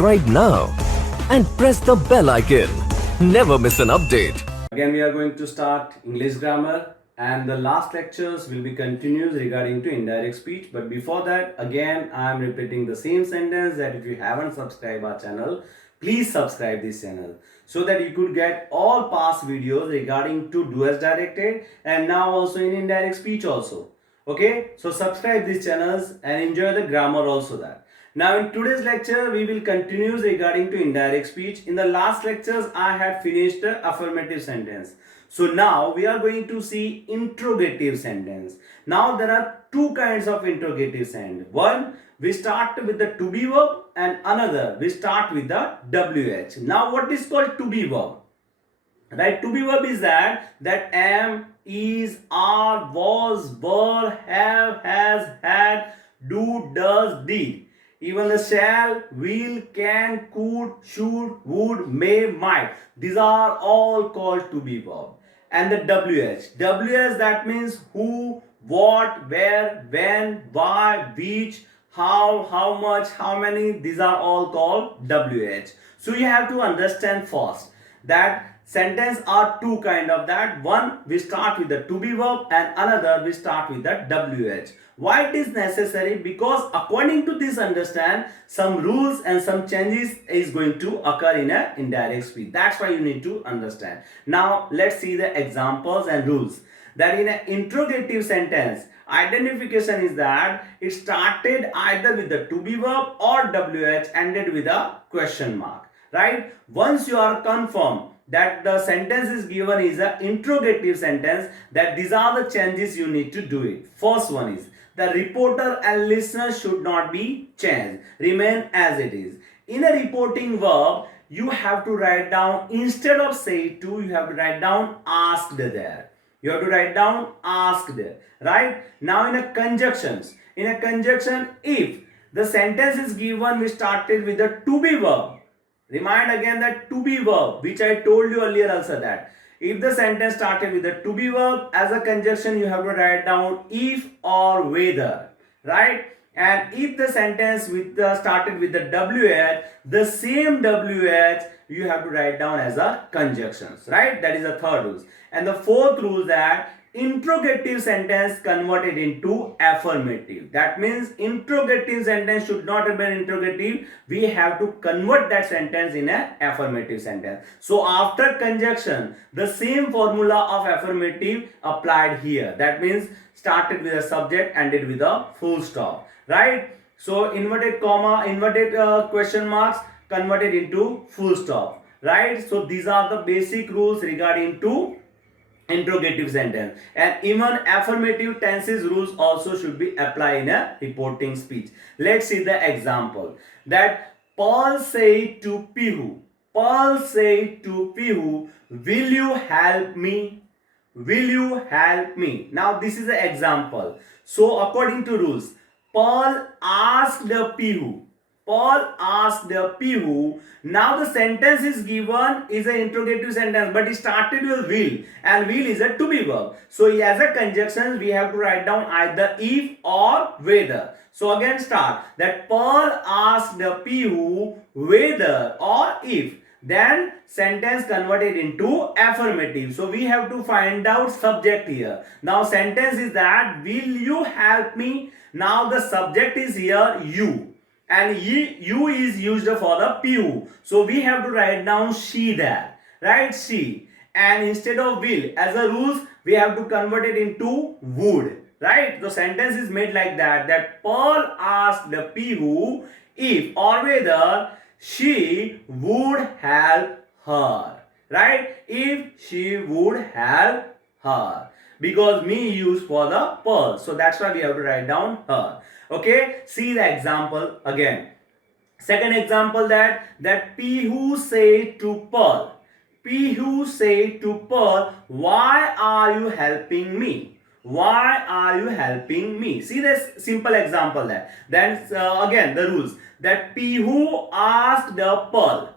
subscribe now and press the bell icon. Never miss an update. Again, we are going to start English grammar, and the last lectures will be continuous regarding to indirect speech. But before that, again, I am repeating the same sentence that if you haven't subscribed our channel, please subscribe this channel so that you could get all past videos regarding to do as directed and now also in indirect speech also. Okay, so subscribe these channels and enjoy the grammar also that. Now in today's lecture, we will continue regarding to indirect speech. In the last lectures, I had finished the affirmative sentence. So now we are going to see interrogative sentence. Now there are two kinds of interrogative sentence. One, we start with the to be verb, and another we start with the WH. Now what is called to be verb? Right, to be verb is that am, is, are, was, were, have, has, had, do, does, did. Even the shall, will, can, could, should, would, may, might. These are all called to be verb. And the WH. WH, that means who, what, where, when, why, which, how much, how many. These are all called WH. So you have to understand first that sentence are two kind of that. One, we start with the to be verb, and another we start with the WH. Why it is necessary? Because according to this understand, some rules and some changes is going to occur in a indirect speech. That's why you need to understand. Now let's see the examples and rules. That in an interrogative sentence, identification is that it started either with the to be verb or WH, ended with a question mark. Right? Once you are confirmed that the sentence is given is an interrogative sentence, that these are the changes you need to do it. First one is the reporter and listener should not be changed, remain as it is. In a reporting verb, you have to write down, instead of say to, you have to write down asked there. You have to write down asked there. Right? Now in a conjunctions, if the sentence is given, we started with the to be verb. Remind again that to be verb, which I told you earlier also, that if the sentence started with the to be verb, as a conjunction you have to write down if or whether, right? And if the sentence started with the WH, the same WH you have to write down as a conjunctions, right? That is the third rule. And the fourth rule, that interrogative sentence converted into affirmative. That means interrogative sentence should not have been interrogative. We have to convert that sentence in an affirmative sentence. So after conjunction, the same formula of affirmative applied here. That means started with a subject, ended with a full stop. Right? So inverted comma, inverted question marks converted into full stop. Right? So these are the basic rules regarding to interrogative sentence, and even affirmative tenses rules also should be applied in a reporting speech. Let's see the example. That Paul said to Pihu, will you help me? Will you help me? Now this is the example. So according to rules, Paul asked the Pihu. Now the sentence is given is an interrogative sentence, but it started with will, and will is a to be verb. So as a conjunction, we have to write down either if or whether. So again start that Paul asked the Pihu whether or if. Then sentence converted into affirmative. So we have to find out subject here. Now sentence is that will you help me? Now the subject is here you. And you is used for the Pihu. So we have to write down she there. Right? She. And instead of will, as a rules, we have to convert it into would. Right? The sentence is made like that. That Paul asked the Pihu if or whether she would help her. Right? If she would help her. Because me used for the Pearl. So that's why we have to write down her. Okay, see the example again. Second example, that Pihu said to Pearl. Why are you helping me? Why are you helping me? See this simple example there. Then again the rules. That Pihu asked the Pearl.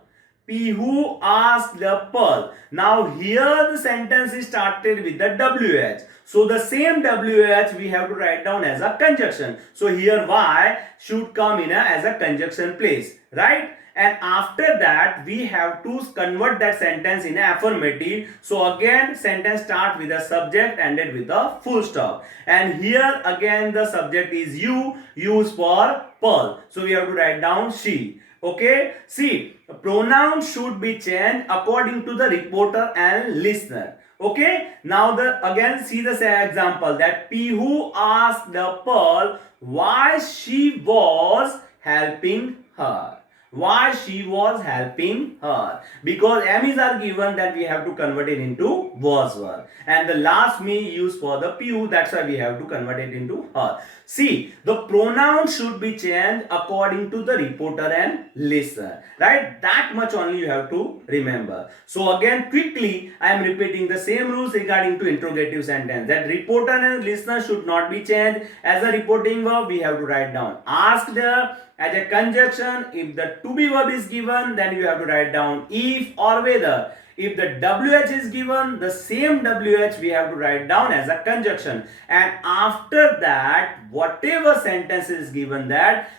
Pihu asked the Pearl. Now here the sentence is started with the WH. So the same WH we have to write down as a conjunction. So here why should come in as a conjunction place, right? and after that we have to convert that sentence in affirmative. So again sentence start with a subject ended with a full stop, and here again the subject is you, used for Pearl, so we have to write down she. Okay, see, pronouns should be changed according to the reporter and listener. Okay, now the again see the same example that Pihu asked the Pearl why she was helping her. Why she was helping her, because M's are given, that we have to convert it into was verb, and the last me used for the Pihu, that's why we have to convert it into her. See, the pronoun should be changed according to the reporter and listener, right? That much only you have to remember. So again quickly I am repeating the same rules regarding to interrogative sentence, that reporter and listener should not be changed. As a reporting verb we have to write down asked as a conjunction. If the to be verb is given, then you have to write down if or whether. If the WH is given, the same WH we have to write down as a conjunction. And after that, whatever sentence is given, that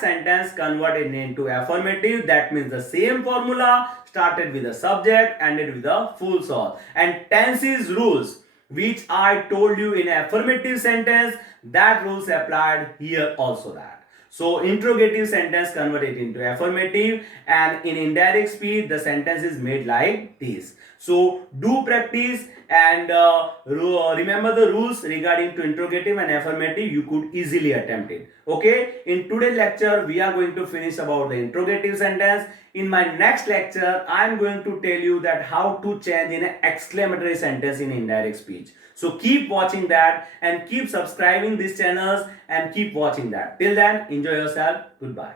sentence converted into affirmative. That means the same formula, started with a subject, ended with a full stop. And tenses rules, which I told you in affirmative sentence, that rules applied here also that. So interrogative sentence converted into affirmative, and in indirect speech the sentence is made like this. So do practice and remember the rules regarding to interrogative and affirmative. You could easily attempt it. Okay, in today's lecture we are going to finish about the interrogative sentence. In my next lecture I am going to tell you that how to change in an exclamatory sentence in indirect speech. So keep watching that and keep subscribing these channels and keep watching that. Till then, enjoy yourself. Goodbye.